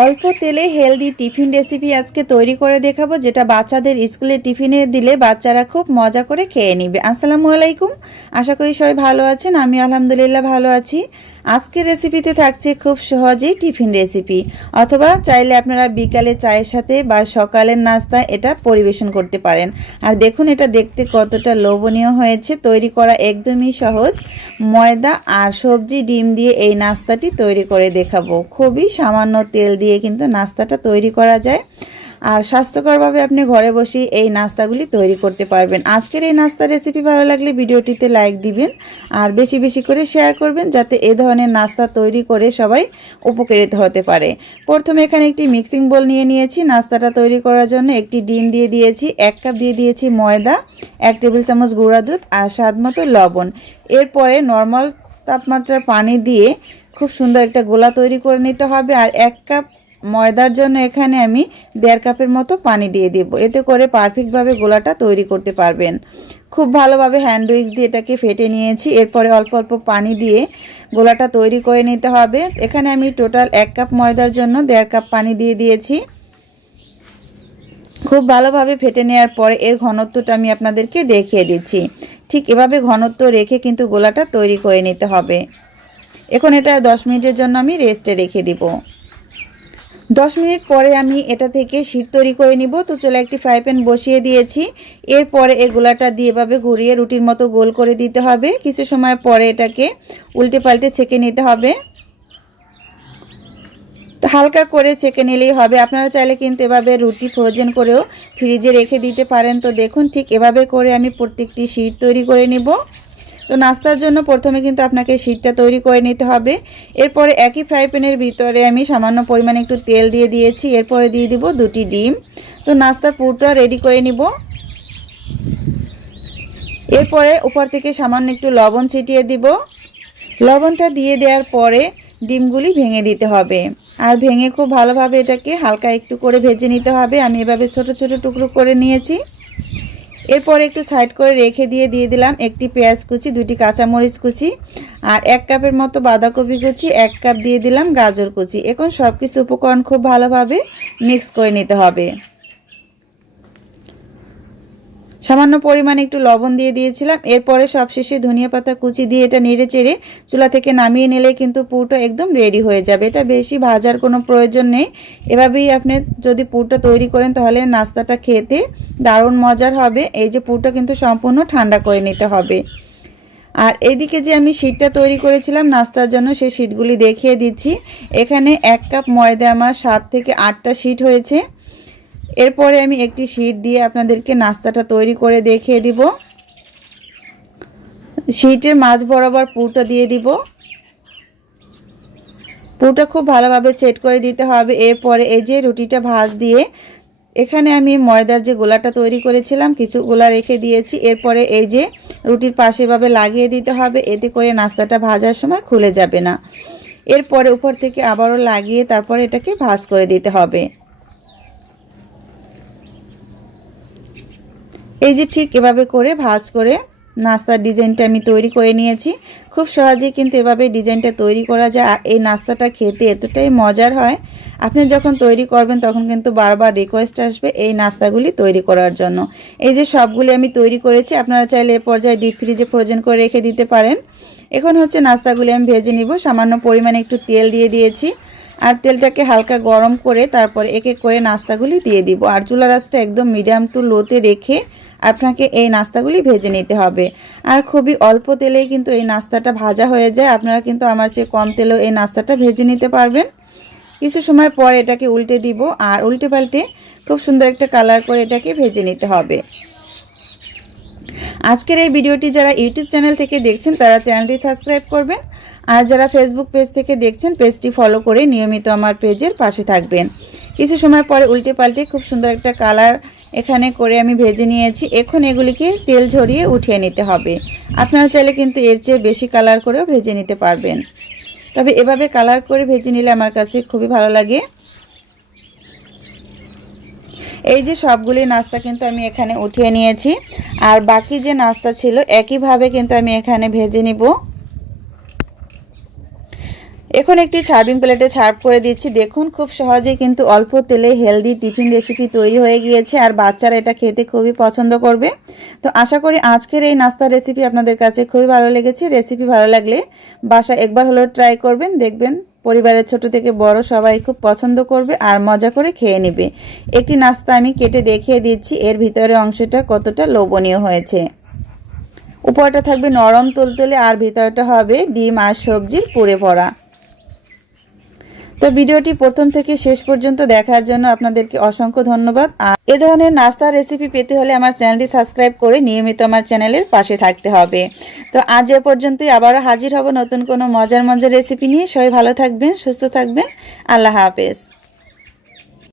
অল্প তেলে healthy tiffin recipe আজকে তৈরি করে দেখাবো, যেটা বাচ্চাদের স্কুলে টিফিনে দিলে বাচ্চারা খুব মজা করে খেয়ে নিবে। আসসালামু আলাইকুম। আশা করি সবাই ভালো আছেন আমি আলহামদুলিল্লাহ ভালো আছি। আজকের রেসিপিতে থাকছে খুব সহজেই টিফিন রেসিপি অথবা চাইলে আপনারা বিকালে চায়ের সাথে বা সকালের নাস্তায় এটা পরিবেশন করতে পারেন। আর দেখুন, এটা দেখতে কতটা লোভনীয় হয়েছে। তৈরি করা একদমই সহজ। ময়দা আর সবজি, ডিম দিয়ে এই নাস্তাটি তৈরি করে দেখাবো। খুবই সামান্য তেল দিয়ে কিন্তু নাস্তাটা তৈরি করা যায়। আর স্বাস্থ্যকরভাবে আপনি ঘরে বসে এই নাস্তাগুলি তৈরি করতে পারবেন। আজকের এই নাস্তা রেসিপি ভালো লাগলে ভিডিওটিতে লাইক দিবেন আর বেশি বেশি করে শেয়ার করবেন যাতে এ ধরনের নাস্তা তৈরি করে সবাই উপকৃত হতে পারে। প্রথমে এখানে একটি মিক্সিং বোল নিয়ে নিয়েছি। নাস্তাটা তৈরি করার জন্য একটি ডিম দিয়ে দিয়েছি, এক কাপ দিয়ে দিয়েছি ময়দা, এক টেবিল চামচ গুঁড়া দুধ আর স্বাদ মতো লবণ। এরপরে নর্মাল তাপমাত্রার পানি দিয়ে খুব সুন্দর একটা গোলা তৈরি করে নিতে হবে আর এক কাপ ময়দার জন্য এখানে আমি দেড় কাপের মতো পানি দিয়ে দেব। এতে করে পারফেক্টভাবে গোলাটা তৈরি করতে পারবেন। খুব ভালোভাবে হ্যান্ড উইক্স দিয়ে এটাকে ফেটে নিয়েছি। এরপরে অল্প অল্প পানি দিয়ে গোলাটা তৈরি করে নিতে হবে। এখানে আমি টোটাল এক কাপ ময়দার জন্য দেড় কাপ পানি দিয়ে দিয়েছি। খুব ভালোভাবে ফেটে নেওয়ার পরে এর ঘনত্বটা আমি আপনাদেরকে দেখিয়ে দিচ্ছি। ঠিক এভাবে ঘনত্ব রেখে কিন্তু গোলাটা তৈরি করে নিতে হবে। এখন এটা দশ মিনিটের জন্য আমি রেস্টে রেখে দিব। দশ মিনিট পরে আমি এটা থেকে শীত তৈরি করে নিব। তো চলে একটি ফ্রাই প্যান বসিয়ে দিয়েছি। এরপরে এই গোলাটা দিয়ে এভাবে ঘুরিয়ে রুটির মতো গোল করে দিতে হবে। কিছু সময় পরে এটাকে উল্টে পাল্টে ছেঁকে নিতে হবে। হালকা করে ছেঁকে নিলেই হবে। আপনারা চাইলে কিন্তু এভাবে রুটি ফ্রোজেন করেও ফ্রিজে রেখে দিতে পারেন। তো দেখুন ঠিক এভাবে করে আমি প্রত্যেকটি শীট তৈরি করে নিব। তো নাস্তার জন্য প্রথমে কিন্তু আপনাকে শীটটা তৈরি করে নিতে হবে। এরপরে একই ফ্রাই প্যানের ভিতরে আমি সামান্য পরিমাণে একটু তেল দিয়ে দিয়েছি। এরপরে দিয়ে দিব দুটি ডিম। তো নাস্তার পুরোটা রেডি করে নিব। এরপরে উপর থেকে সামান্য একটু লবণ ছিটিয়ে দিব। লবণটা দিয়ে দেওয়ার পরে ডিমগুলি ভেঙে দিতে হবে। আর ভেঙে খুব ভালোভাবে এটাকে হালকা একটু করে ভেজে নিতে হবে। আমি এভাবে ছোট ছোট টুকরো করে নিয়েছি। এরপর একটু সাইড করে রেখে দিয়ে দিয়ে দিলাম একটি পেঁয়াজ কুচি দুটি কাঁচামরিচ কুচি, আর এক কাপের মতো বাঁধাকপি কুচি, এক কাপ দিয়ে দিলাম গাজর কুচি। এখন সব কিছু উপকরণ খুব ভালোভাবে মিক্স করে নিতে হবে। সামান্য পরিমাণে একটু লবণ দিয়ে দিয়েছিলাম। এরপরে সবশেষে ধনিয়া পাতা কুচি দিয়ে এটা নেড়ে চেড়ে চুলা থেকে নামিয়ে নিলে কিন্তু পুরটা একদম রেডি হয়ে যাবে। এটা বেশি ভাজার কোনো প্রয়োজন নেই। এভাবেই আপনি যদি পুরটা তৈরি করেন তাহলে নাস্তাটা খেতে দারুণ মজার হবে। এই যে পুরটা কিন্তু সম্পূর্ণ ঠান্ডা করে নিতে হবে। আর এদিকে যে আমি শীটটা তৈরি করেছিলাম নাস্তার জন্য সেই শীটগুলি দেখিয়ে দিচ্ছি। এখানে এক কাপ ময়দা আমার সাত থেকে আটটা শীট হয়েছে। এরপরে আমি একটি শীট দিয়ে আপনাদেরকে নাস্তাটা তৈরি করে দেখিয়ে দিব। শীটের মাঝ বরাবর পুরটা দিয়ে দিব। পুরটা খুব ভালোভাবে সেট করে দিতে হবে। এরপরে এই যে রুটিটা ভাজ দিয়ে এখানে আমি ময়দার যে গোলাটা তৈরি করেছিলাম, কিছু গোলা রেখে দিয়েছি। এরপরে এই যে রুটির পাশে ভাবে লাগিয়ে দিতে হবে। এতে করে নাস্তাটা ভাজার সময় খুলে যাবে না। এরপরে উপর থেকে আবারও লাগিয়ে তারপরে এটাকে ভাজ করে দিতে হবে। এই যে ঠিক এভাবে করে ভাজ করে নাস্তার ডিজাইনটা আমি তৈরি করে নিয়েছি। খুব সহজেই কিন্তু এভাবে ডিজাইনটা তৈরি করা যায়। এই নাস্তাটা খেতে এতটাই মজার হয়। আপনি যখন তৈরি করবেন তখন কিন্তু বারবার রিকোয়েস্ট আসবে এই নাস্তাগুলি তৈরি করার জন্য। এই যে সবগুলি আমি তৈরি করেছি, আপনারা চাইলে এ পর্যায়ে ডিপ ফ্রিজে ফ্রোজেন করে রেখে দিতে পারেন। এখন হচ্ছে নাস্তাগুলি আমি ভেজে নিব। সামান্য পরিমাণে একটু তেল দিয়ে দিয়েছি। আর তেলটাকে হালকা গরম করে তারপর এক এক করে নাস্তাগুলি দিয়ে দিব। আর চুলা রাসটা একদম মিডিয়াম টু লোতে রেখে আপনাকে এই নাস্তাগুলি ভেজে নিতে হবে। আর খুবই অল্প তেলেই কিন্তু এই নাস্তাটা ভাজা হয়ে যায়। আপনারা কিন্তু আমার চেয়ে কম তেলেও এই নাস্তাটা ভেজে নিতে পারবেন। কিছু সময় পর এটাকে উল্টে দিব। আর উল্টে পাল্টে খুব সুন্দর একটা কালার করে এটাকে ভেজে নিতে হবে। আজকের এই ভিডিওটি যারা ইউটিউব চ্যানেল থেকে দেখছেন, তারা চ্যানেলটি সাবস্ক্রাইব করবেন। আর যারা ফেসবুক পেজ থেকে দেখছেন, পেজটি ফলো করে নিয়মিত আমার পেজের পাশে থাকবেন। কিছু সময় পরে উল্টে পাল্টে খুব সুন্দর একটা কালার এখানে করে আমি ভেজে নিয়েছি। এখন এগুলিকে তেল ঝরিয়ে উঠিয়ে নিতে হবে। আপনারা চাইলে কিন্তু এর চেয়ে বেশি কালার করেও ভেজে নিতে পারবেন। তবে এভাবে কালার করে ভেজে নিলে আমার কাছে খুবই ভালো লাগে। এই যে সবগুলি নাস্তা কিন্তু আমি এখানে উঠিয়ে নিয়েছি। আর বাকি যে নাস্তা ছিল, একইভাবে কিন্তু আমি এখানে ভেজে নিব। এখন একটি সার্ভিং প্লেটে সার্ভ করে দিচ্ছি। দেখুন, খুব সহজেই কিন্তু অল্প তেলে হেলদি টিফিন রেসিপি তৈরি হয়ে গিয়েছে আর বাচ্চারা এটা খেতে খুবই পছন্দ করবে। তো আশা করি আজকের এই নাস্তার রেসিপি আপনাদের কাছে খুবই ভালো লেগেছে। রেসিপি ভালো লাগলে বাসা একবার হলেও ট্রাই করবেন। দেখবেন পরিবারের ছোট থেকে বড় সবাই খুব পছন্দ করবে আর মজা করে খেয়ে নেবে। একটি নাস্তা আমি কেটে দেখিয়ে দিচ্ছি। এর ভিতরে অংশটা কতটা লোভনীয় হয়েছে। উপরটা থাকবে নরম তুলতুলে আর ভিতরটা হবে ডিম আর সবজির পুড়ে ভরা। তো ভিডিওটি প্রথম থেকে শেষ পর্যন্ত দেখার জন্য আপনাদেরকে অসংখ্য ধন্যবাদ। আর এ ধরনের নাস্তার রেসিপি পেতে হলে আমার চ্যানেলটি সাবস্ক্রাইব করে নিয়মিত আমার চ্যানেলের পাশে থাকতে হবে। তো আজ এ পর্যন্তই, আবারও হাজির হব নতুন কোনো মজার মজার রেসিপি নিয়ে। সবাই ভালো থাকবেন, সুস্থ থাকবেন। আল্লাহ হাফেজ।